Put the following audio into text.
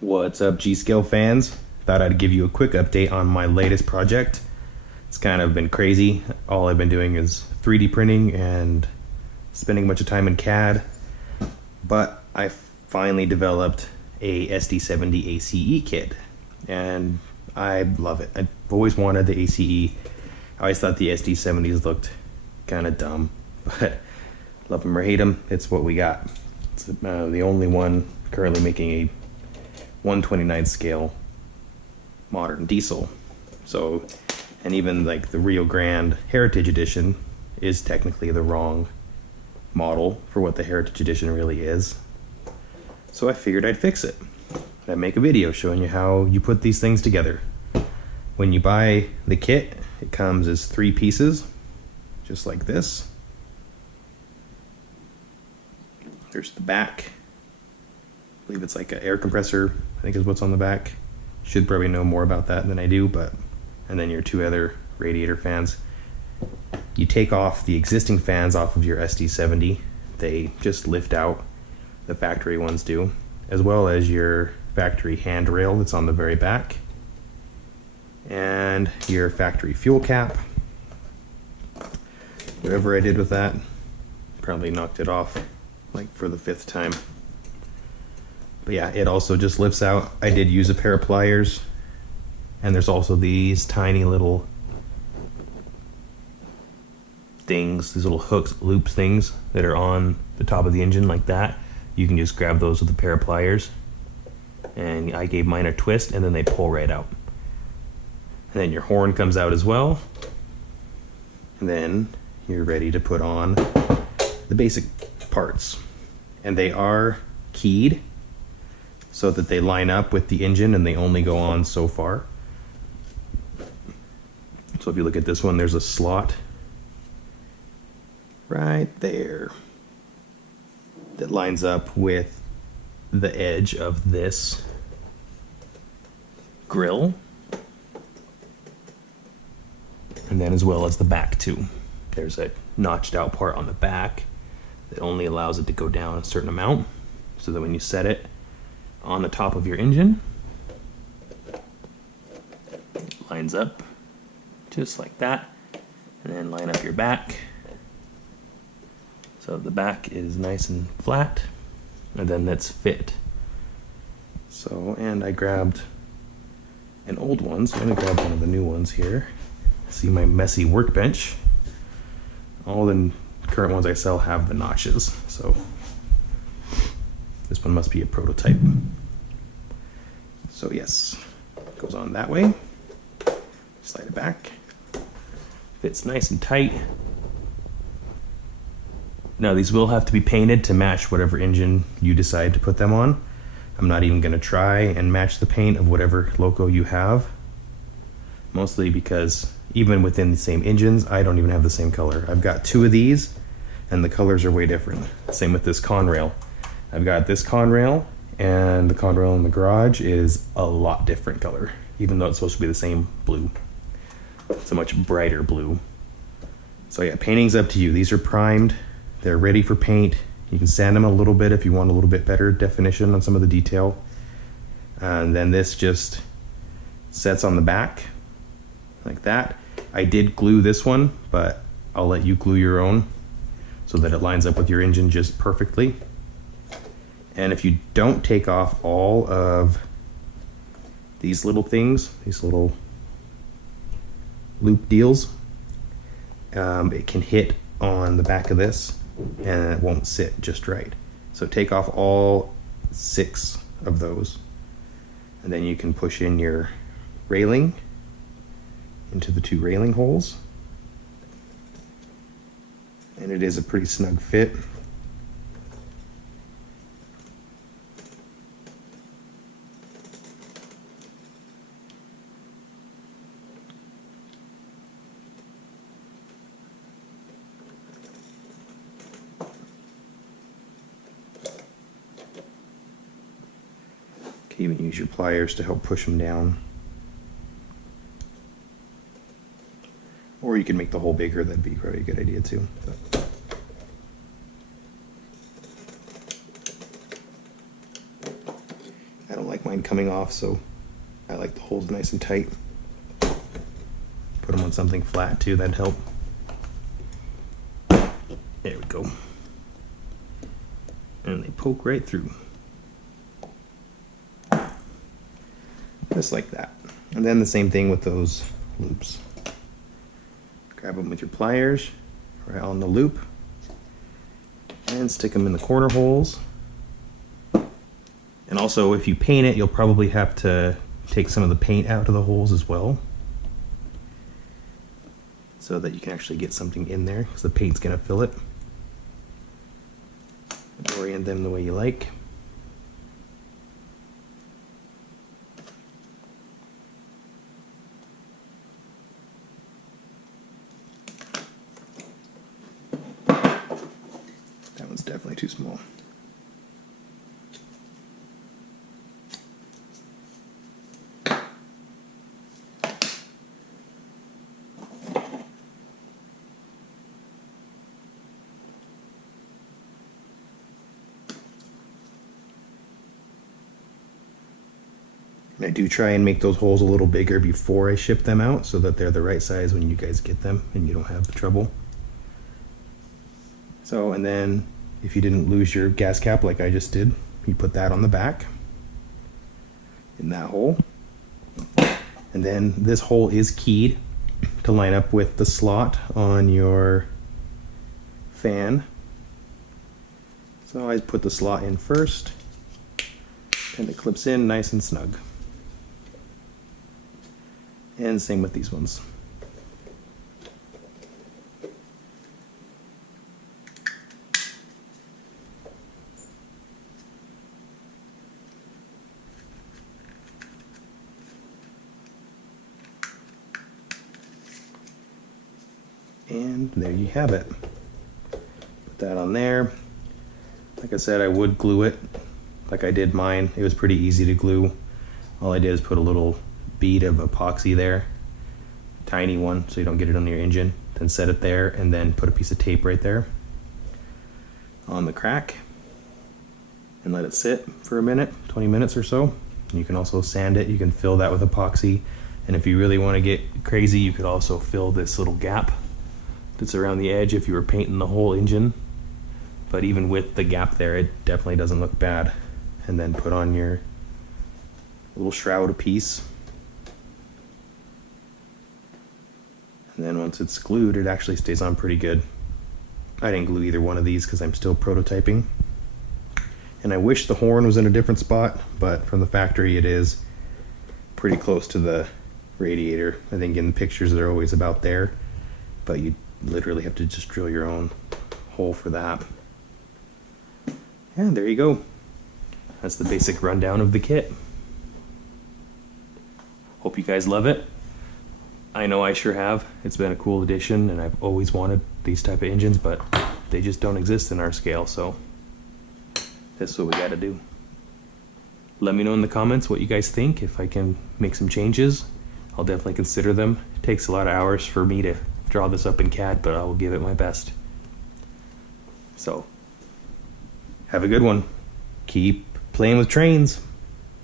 What's up, G-Scale fans? Thought I'd give you a quick update on my latest project. It's kind of been crazy. All I've been doing is 3D printing and spending a bunch of time in CAD. But I finally developed a SD-70 ACE kit, and I love it. I've always wanted the ACE. I always thought the SD-70s looked kind of dumb, but love them or hate them, it's what we got. It's the only one currently making a 1/29 scale modern diesel. So, and even like the Rio Grande Heritage Edition is technically the wrong model for what the Heritage Edition really is. So I figured I'd fix it. I'd make a video showing you how you put these things together. When you buy the kit, it comes as 3 pieces, just like this. There's the back. I believe it's like an air compressor, I think is what's on the back. Should probably know more about that than I do, but, and then your 2 other radiator fans. You take off the existing fans off of your SD-70. They just lift out, the factory ones do, as well as your factory handrail that's on the very back, and your factory fuel cap. Whatever I did with that, probably knocked it off like for the 5th time. But yeah, it also just lifts out. I did use a pair of pliers, and there's also these tiny little things, these little hooks, loops things that are on the top of the engine like that. You can just grab those with a pair of pliers, and I gave mine a twist, and then they pull right out. And then your horn comes out as well, and then you're ready to put on the basic parts. And they are keyed so that they line up with the engine, and they only go on so far. So if you look at this one, there's a slot right there that lines up with the edge of this grill, and then as well as the back too. There's a notched out part on the back that only allows it to go down a certain amount, so that when you set it on the top of your engine, it lines up just like that, and then line up your back so the back is nice and flat, and then that's fit. So, and I grabbed an old one, so I'm going to grab one of the new ones here. See my messy workbench. All the current ones I sell have the notches, so this one must be a prototype. So yes, it goes on that way. Slide it back. Fits nice and tight. Now these will have to be painted to match whatever engine you decide to put them on. I'm not even going to try and match the paint of whatever loco you have. Mostly because even within the same engines, I don't even have the same color. I've got 2 of these, and the colors are way different. Same with this conrail. I've got this conrail, and the conrail in the garage is a lot different color, even though it's supposed to be the same blue. It's a much brighter blue. So yeah, painting's up to you. These are primed. They're ready for paint. You can sand them a little bit if you want a little bit better definition on some of the detail. And then this just sets on the back like that. I did glue this one, but I'll let you glue your own so that it lines up with your engine just perfectly. And if you don't take off all of these little things, these little loop deals, it can hit on the back of this and it won't sit just right. So take off all 6 of those, and then you can push in your railing into the 2 railing holes, and it is a pretty snug fit. You can even use your pliers to help push them down. Or you can make the hole bigger, that'd be probably a good idea too. But I don't like mine coming off, so I like the holes nice and tight. Put them on something flat too, that'd help. There we go. And they poke right through. Just like that. And then the same thing with those loops. Grab them with your pliers right on the loop and stick them in the corner holes. And also, if you paint it, you'll probably have to take some of the paint out of the holes as well, so that you can actually get something in there, because the paint's going to fill it. Orient them the way you like. That one's definitely too small. And I do try and make those holes a little bigger before I ship them out, so that they're the right size when you guys get them and you don't have the trouble. So, and then if you didn't lose your gas cap like I just did, you put that on the back in that hole. And then this hole is keyed to line up with the slot on your fan. So I put the slot in first, and it clips in nice and snug. And same with these ones. And there you have it. Put that on there. Like I said, I would glue it like I did mine. It was pretty easy to glue. All I did is put a little bead of epoxy there, tiny one, so you don't get it on your engine, then set it there, and then put a piece of tape right there on the crack and let it sit for a minute, 20 minutes or so. You can also sand it. You can fill that with epoxy, and if you really want to get crazy, you could also fill this little gap that's around the edge if you were painting the whole engine. But even with the gap there, it definitely doesn't look bad. And then put on your little shroud piece. And then once it's glued, it actually stays on pretty good. I didn't glue either one of these because I'm still prototyping. And I wish the horn was in a different spot, but from the factory it is pretty close to the radiator. I think in the pictures they're always about there, but you literally have to just drill your own hole for that. And there you go. That's the basic rundown of the kit. Hope you guys love it. I know I sure have. It's been a cool addition, and I've always wanted these type of engines, but they just don't exist in our scale, so that's what we gotta do. Let me know in the comments what you guys think. If I can make some changes, I'll definitely consider them. It takes a lot of hours for me to draw this up in CAD, but I will give it my best. So, have a good one. Keep playing with trains.